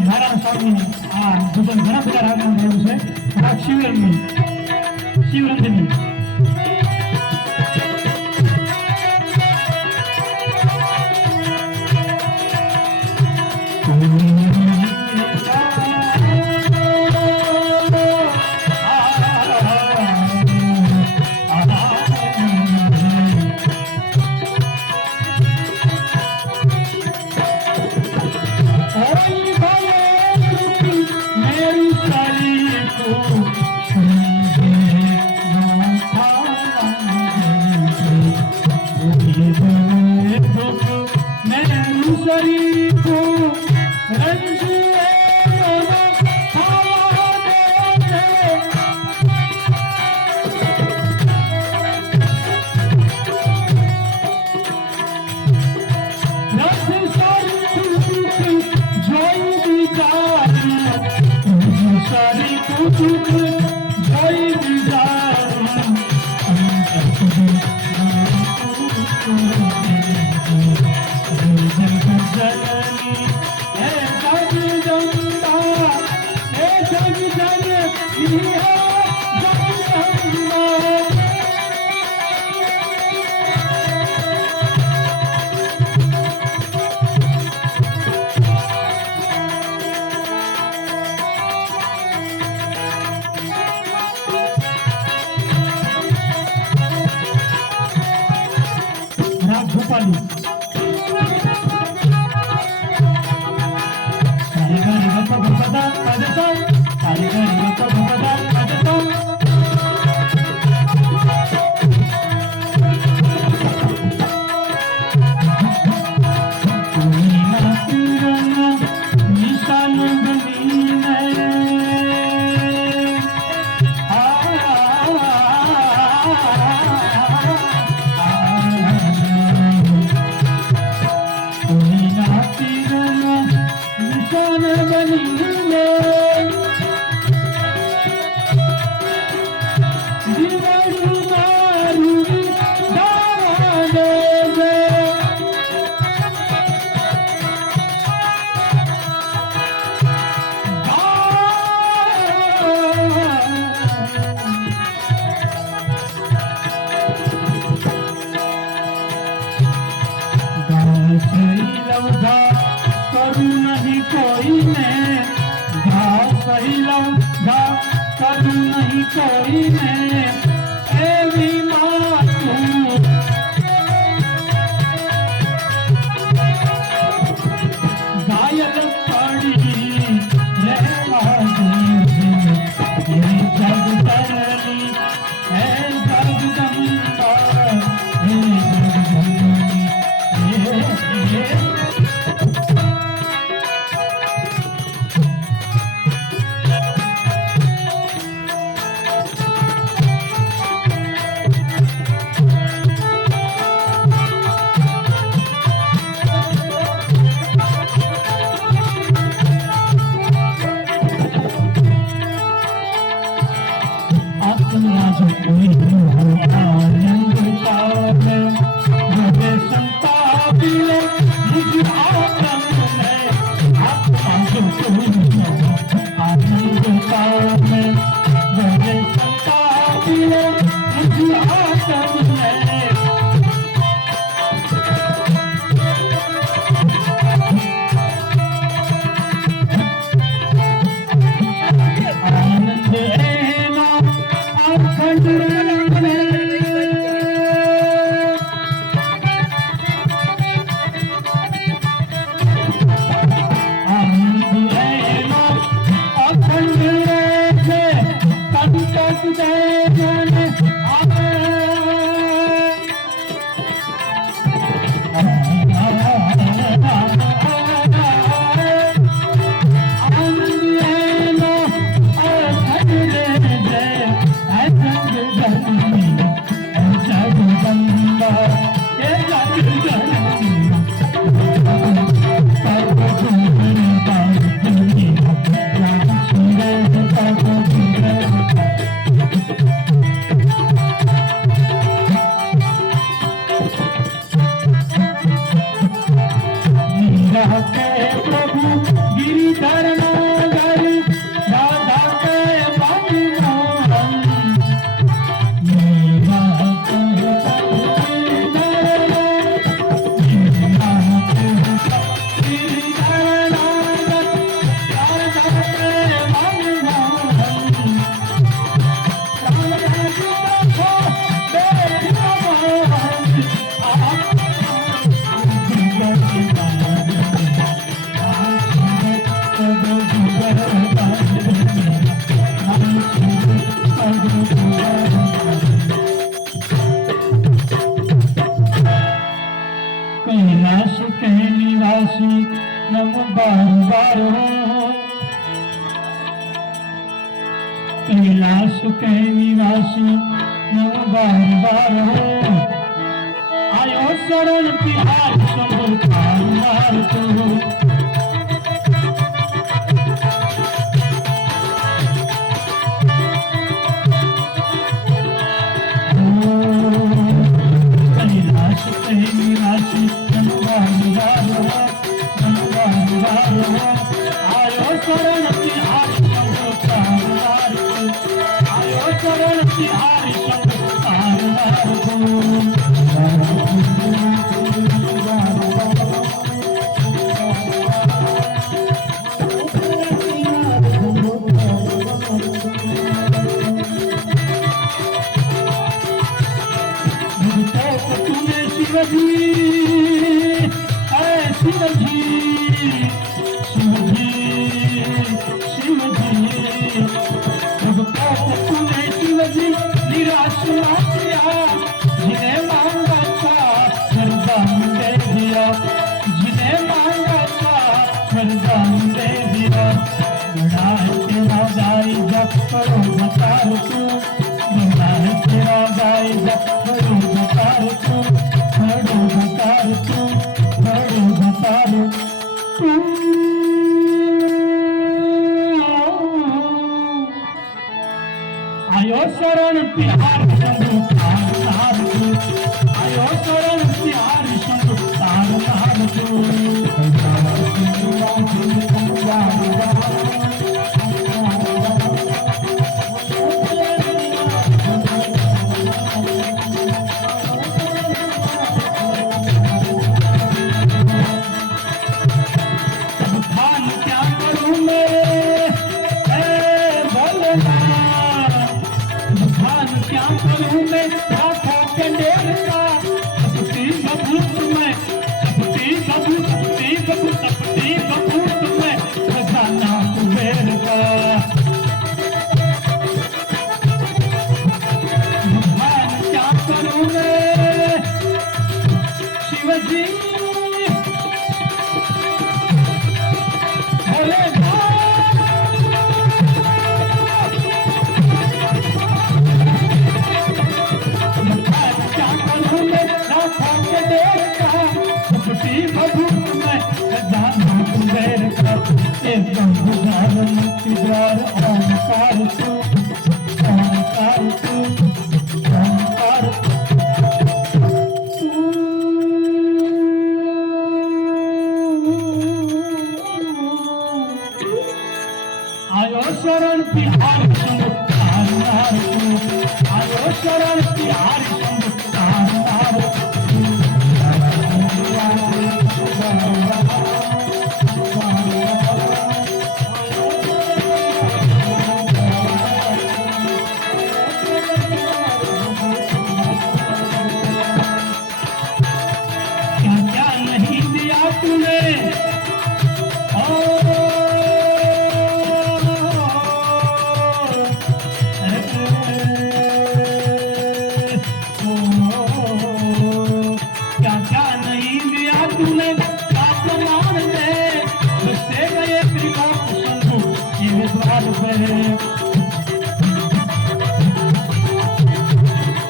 નારાયણ સ્વામી આ ભજન ઘણા બધા રાગમાં થયું છે. રાગ શિવરંગની શિવરંગની ભોપાલી निवासी नम बार बार हो कैलाश के निवासी नम बार बार हो आयो शरण तिहार शंभु तार मार तो कैलाश के निवासी नम बार बार हो आयो शरण तिहार शंभु तार मार तो आयो शरण तिहार शंभु तार मार तो शिवजी शिवजी शिवजी शिवजी तूने शिवजी निराश ना किया जिन्हें मांगा था वरदान दे दिया जिन्हें मांगा था वरदान दे दिया बड़ा है तेरा गाई जब करो बकार तू बड़ा है तेरा गाई जब करो बकार तू आयो शरण तिहार शंभु तार तार आयो शरण तिहार शंभु तार तार क्या करूं मैं आँखों के ढेर का तपती बबूत में तपती बबूत में खजाना कुबेर का भगवान क्या करूं मैं शिवजी भोले एकदम गुजार मुक्तिदार ओंकार तू आयो शरण तिहार शंभु तार मार तू आयो शरण तिहार शंभु तार मार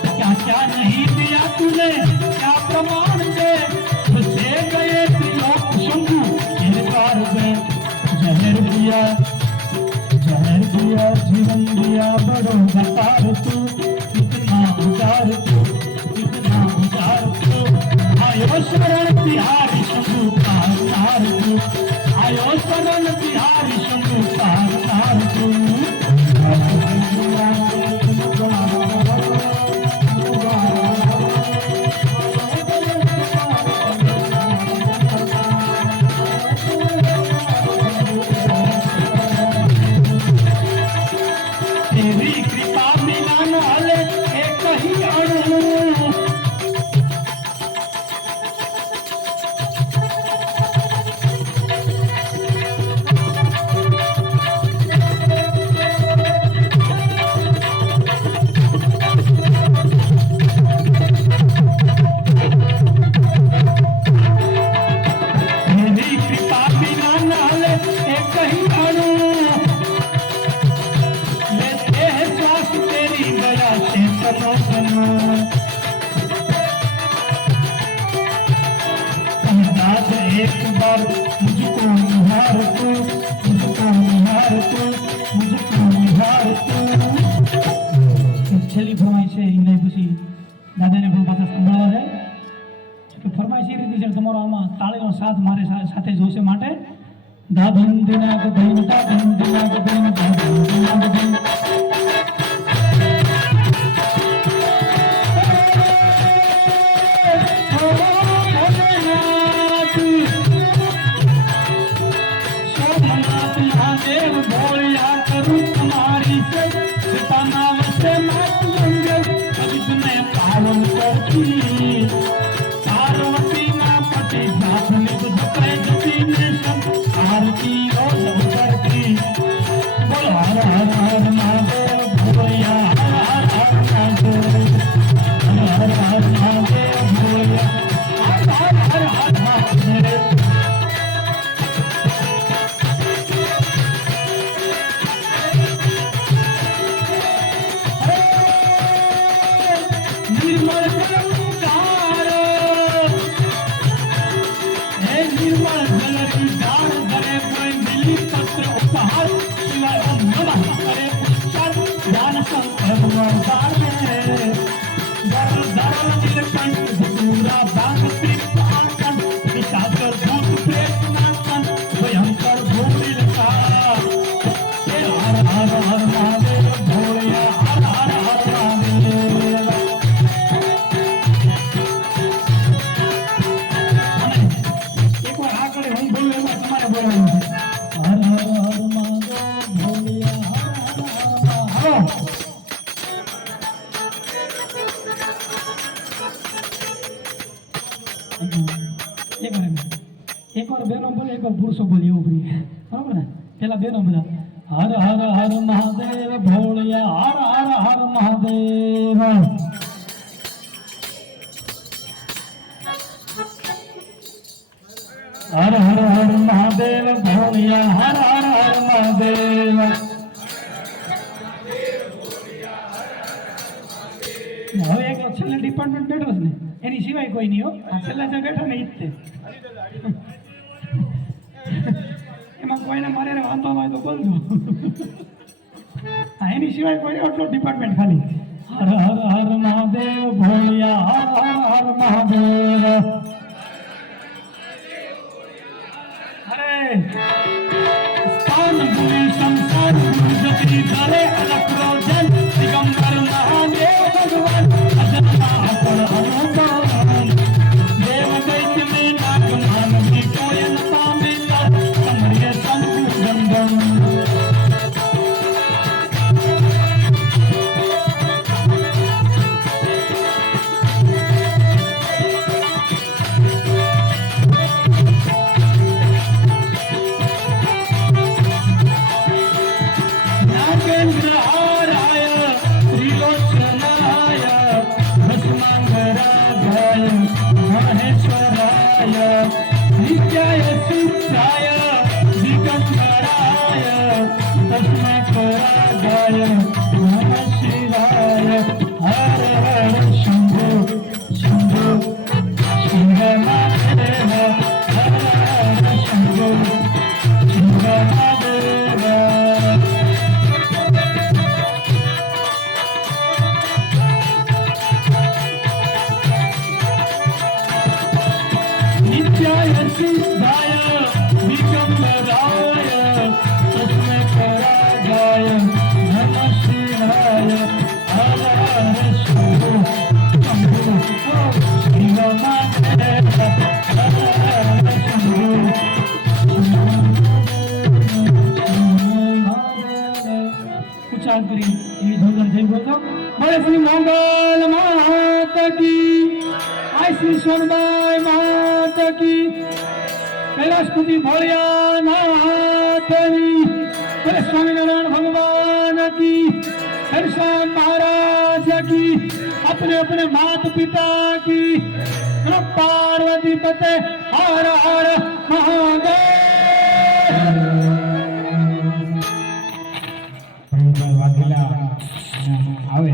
क्या क्या नहीं दिया तूने क्या प्रमाण दे से गए त्रिलोक शंभु द्वार में जहर दिया जीवन दिया बड़ो बकार तू इतना उदार तू आयो शरण तिहारी शंभु तार तार तू आयो शरण तिहारी शंभु तार तार तू तेरी कृपा बिना પાછા સાંભળવા છે કે ફરમાઈશ એ રીતે છે તમારો આમાં તાળીનો સાથ મારે સાથે જોશે માટે દાધન દિનાક દિન દાધન દિનાક દિન દાધન દિનાક દિન देव भोलिया करूं तुम्हारी से पिता नाम से मात मंगल अविद में पावन करती पार्वती ना पति जात निज भय जति में सब आरती और करती बोल हर हर हर महादेव भोलिया हर हर हर महादेव हर हर महादेव भोलिया हर हर हर हर महादेव निर्मल जल की धार करे कोई मिली पत्र उपहार शिवाय ओम नमः करे उच्चार ध्यान संकल्प दर दर नीलकंठ पूरा बांध त्रिप आंकन निशाचर भूत प्रेत नाकन भयंकर भूरी लका हर हर हर महादेव भोलिया हर हर हर महादेव हर हर हर महादेव भोलिया हर हर एक बार बेनो बोले एक बार पुरुषो बोलिए ऊपरी बराबर ने पहला बेनो बोला हर हर हर महादेव भोलिया हर हर हर महादेव हर हर हर महादेव भोलिया हर हर हर महादेव હવે એક છેલ્લે ડિપાર્ટમેન્ટ બેઠો છે ને એની સિવાય કોઈ નહીં હો આ છેલ્લા જે બેઠા ને ઈ જ એમાં કોઈને મારે વાંધો હોય તો બોલજો હા એની સિવાય કોઈ આટલો ડિપાર્ટમેન્ટ ખાલી હર હર હર મહાદેવ ભોલિયા હર હર હર મહાદેવ स्थान भूमि संसार जति धरे अलग रोजन दिगंबर महादेव भगवान अजन्मा अपड़ अनुपम देव दैत्य में नाग मानवी कोयन पामे समर्य संतु गंधम नागेंद्रहाराय त्रिलोचनाय भस्मांगरागाय महेश्वराय नित्याय सिद्धाय दिगंबराय तस्मैकरागाय नमः शिवाय हर हर शंभो शंभो शंभ महादेव हर हर शंभो शंभ महादेव नित्याय सिद्धाय दिगंबराय तस्मैकरागाय नमः शिवाय हर हर शंभो शंभो शिव महादेव हर हर शंभो उच्चारण करी ये सुंदर जय बोलो बोले श्री मंगल माता की आई श्री सोनबाई माता की कैलाशपति भोलियानाथनी बोले स्वामीनारायण भगवान की हरिश्याम महाराज की अपने अपने माता पिता की पार्वती पते हर हर महादेव વાઘેલા આવે